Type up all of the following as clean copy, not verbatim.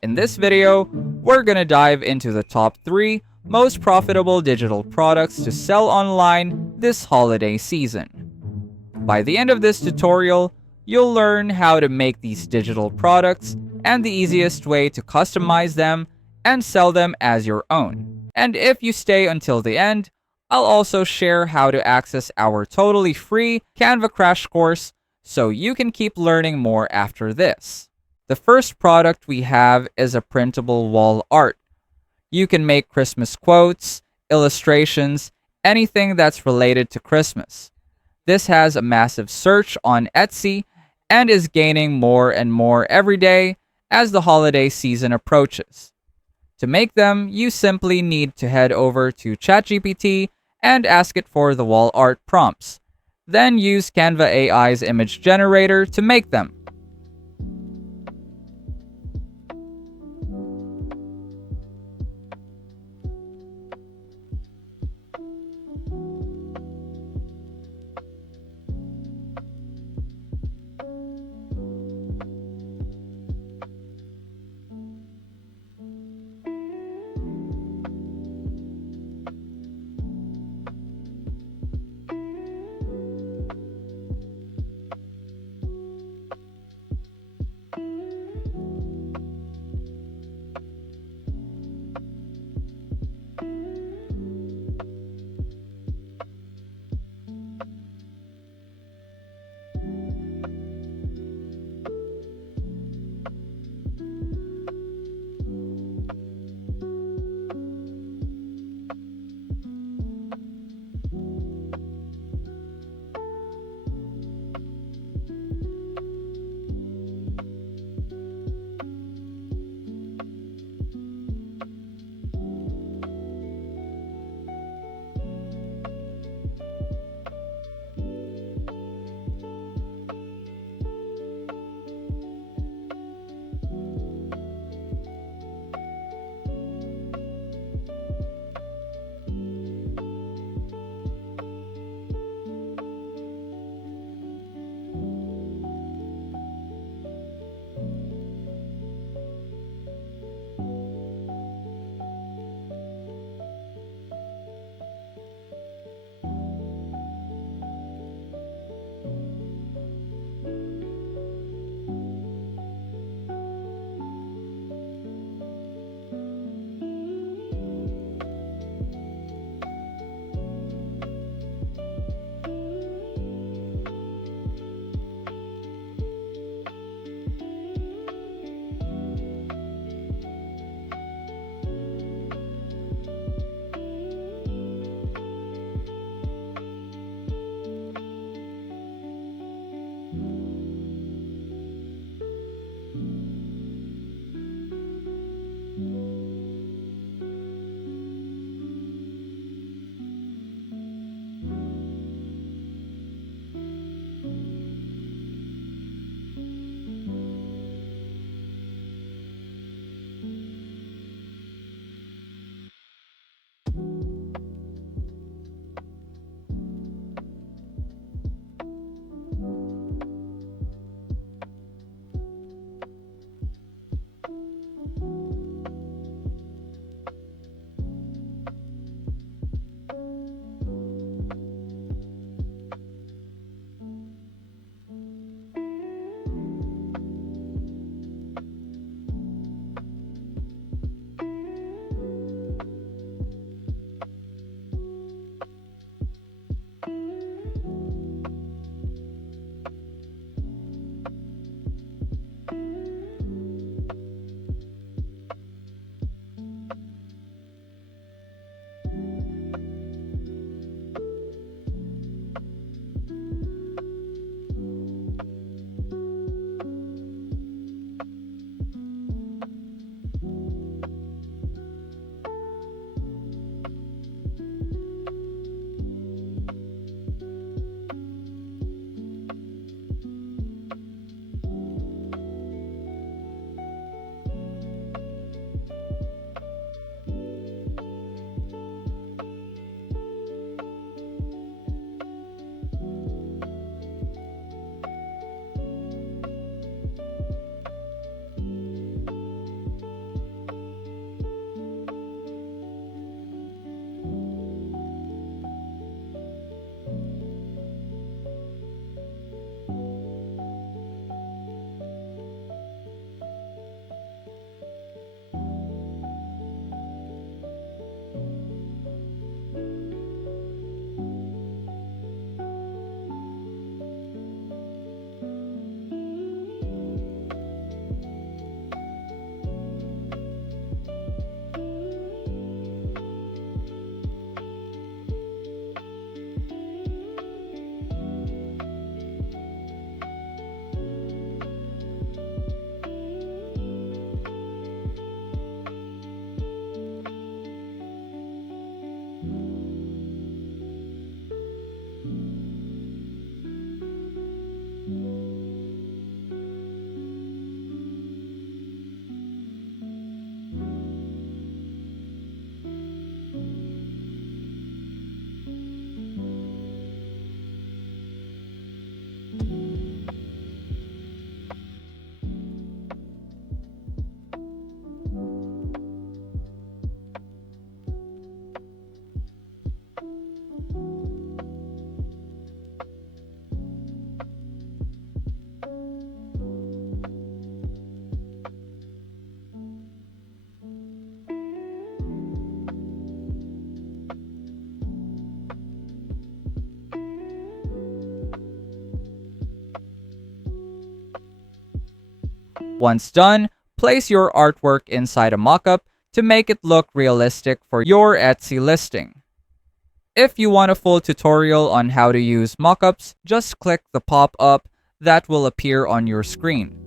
In this video, we're gonna dive into the top 3 most profitable digital products to sell online this holiday season. By the end of this tutorial, you'll learn how to make these digital products and the easiest way to customize them and sell them as your own. And if you stay until the end, I'll also share how to access our totally free Canva crash course so you can keep learning more after this. The first product we have is a printable wall art. You can make Christmas quotes, illustrations, anything that's related to Christmas. This has a massive search on Etsy and is gaining more and more every day as the holiday season approaches. To make them, you simply need to head over to ChatGPT and ask it for the wall art prompts. Then use Canva AI's image generator to make them. Once done, place your artwork inside a mockup to make it look realistic for your Etsy listing. If you want a full tutorial on how to use mockups, just click the pop-up that will appear on your screen.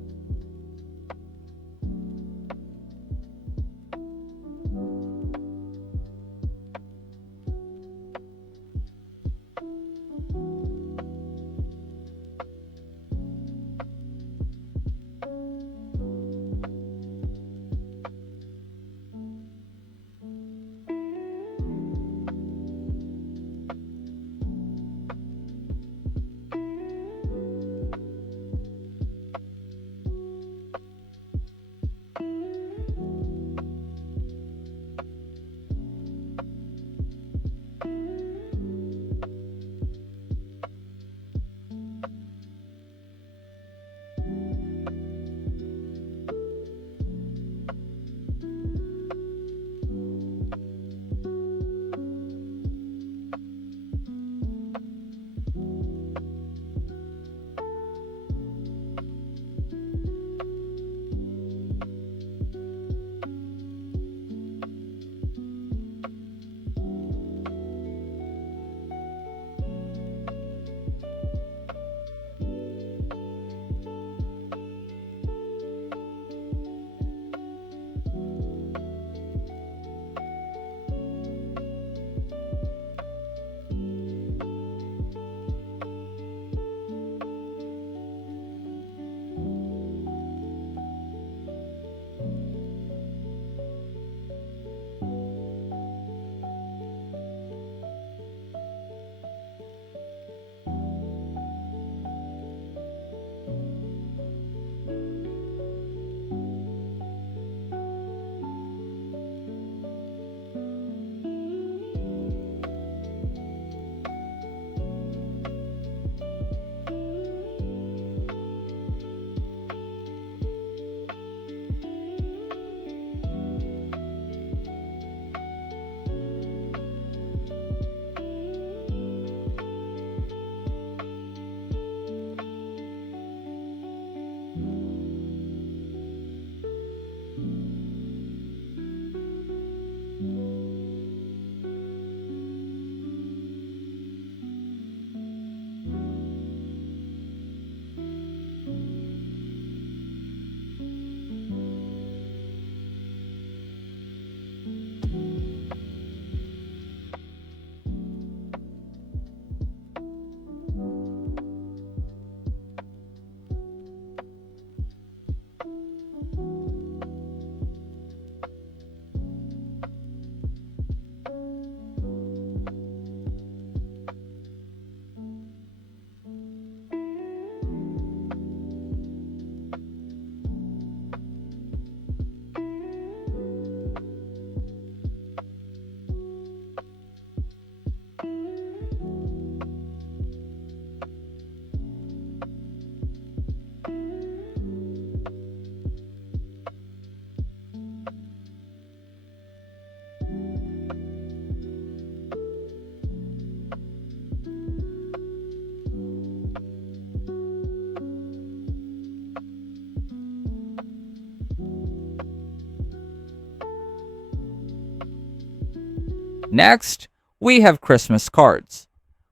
Next, we have Christmas cards.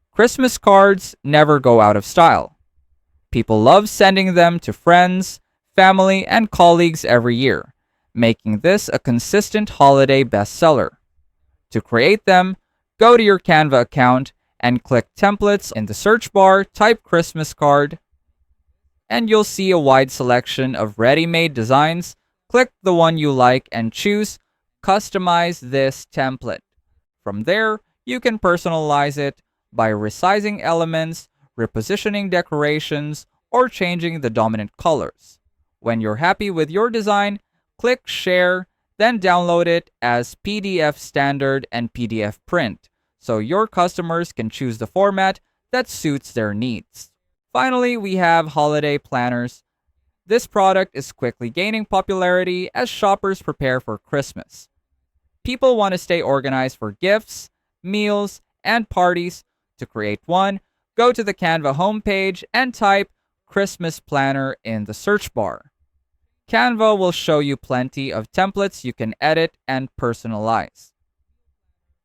Christmas cards never go out of style. People love sending them to friends, family, and colleagues every year, making this a consistent holiday bestseller. To create them, go to your Canva account and click Templates in the search bar, type Christmas card, and you'll see a wide selection of ready-made designs. Click the one you like and choose Customize this template. From there, you can personalize it by resizing elements, repositioning decorations, or changing the dominant colors. When you're happy with your design, click Share, then download it as PDF standard and PDF print, so your customers can choose the format that suits their needs. Finally, we have holiday planners. This product is quickly gaining popularity as shoppers prepare for Christmas. People want to stay organized for gifts, meals, and parties. To create one, go to the Canva homepage and type Christmas Planner in the search bar. Canva will show you plenty of templates you can edit and personalize.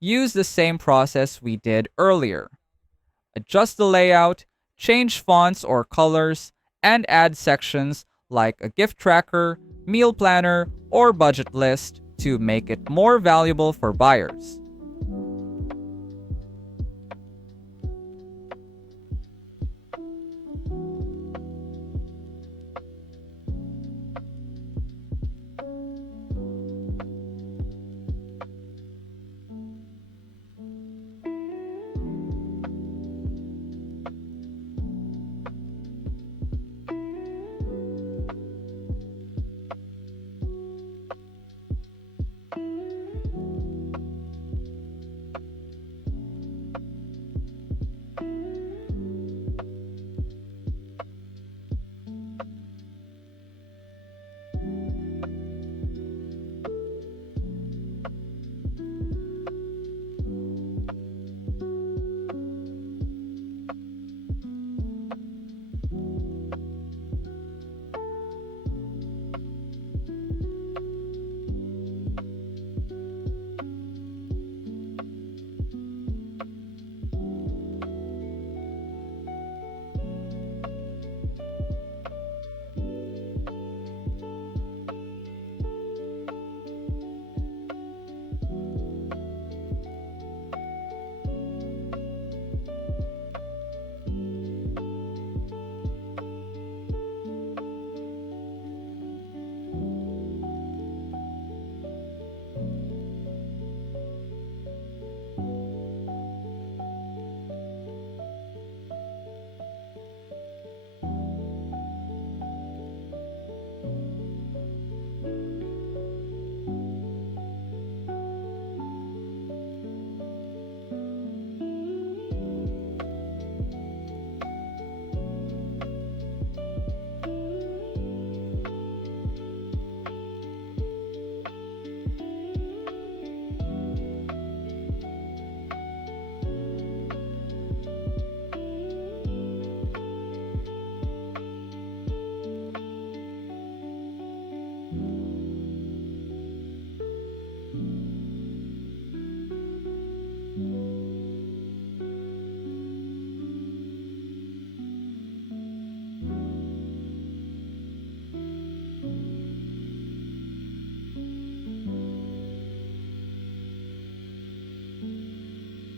Use the same process we did earlier. Adjust the layout, change fonts or colors, and add sections like a gift tracker, meal planner, or budget list to make it more valuable for buyers.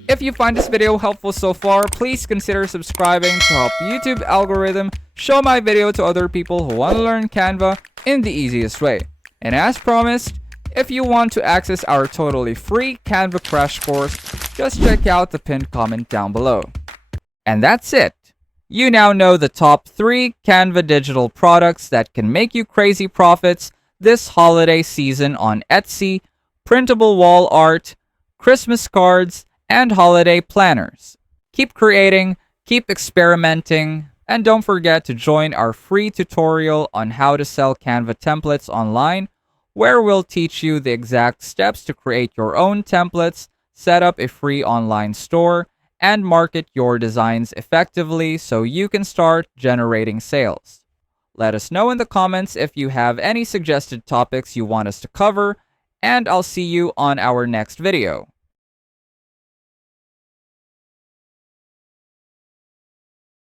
If you find this video helpful so far, please consider subscribing to help YouTube algorithm show my video to other people who want to learn Canva in the easiest way. And as promised, if you want to access our totally free Canva crash course, just check out the pinned comment down below. And that's it. You now know the top 3 Canva digital products that can make you crazy profits this holiday season on Etsy, printable wall art, Christmas cards, and holiday planners. Keep creating, keep experimenting, and don't forget to join our free tutorial on how to sell Canva templates online, where we'll teach you the exact steps to create your own templates, set up a free online store, and market your designs effectively so you can start generating sales. Let us know in the comments if you have any suggested topics you want us to cover, and I'll see you on our next video.